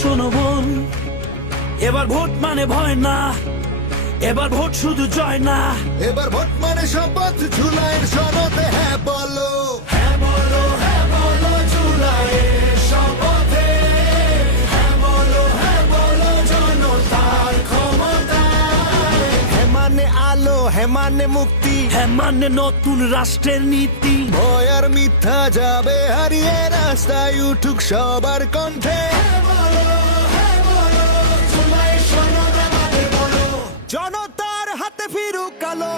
শোনো বোন, এবার ভোট মানে ভয় না, এবার ভোট শুধু জয় না, এবার ভোট মানে শপথ, জুলাইয়ের সনদে হ্যাঁ বলো। হ্যাঁ বলো, হ্যাঁ বলো জুলাইয়ের শপথে, হ্যাঁ বলো জনতার ক্ষমতায়। হ্যাঁ মানে আলো, হ্যাঁ মানে মুক্তি, হ্যাঁ মানে নতুন রাষ্ট্রের নীতি। ভয় আর মিথ্যা যাবে হারিয়ে, রাস্তায় উঠুক সবার কণ্ঠে। হ্যাঁ বলো জুলাইয়ের সনদ আমাদের বলো। জনতার হাতে ফিরুক আলো।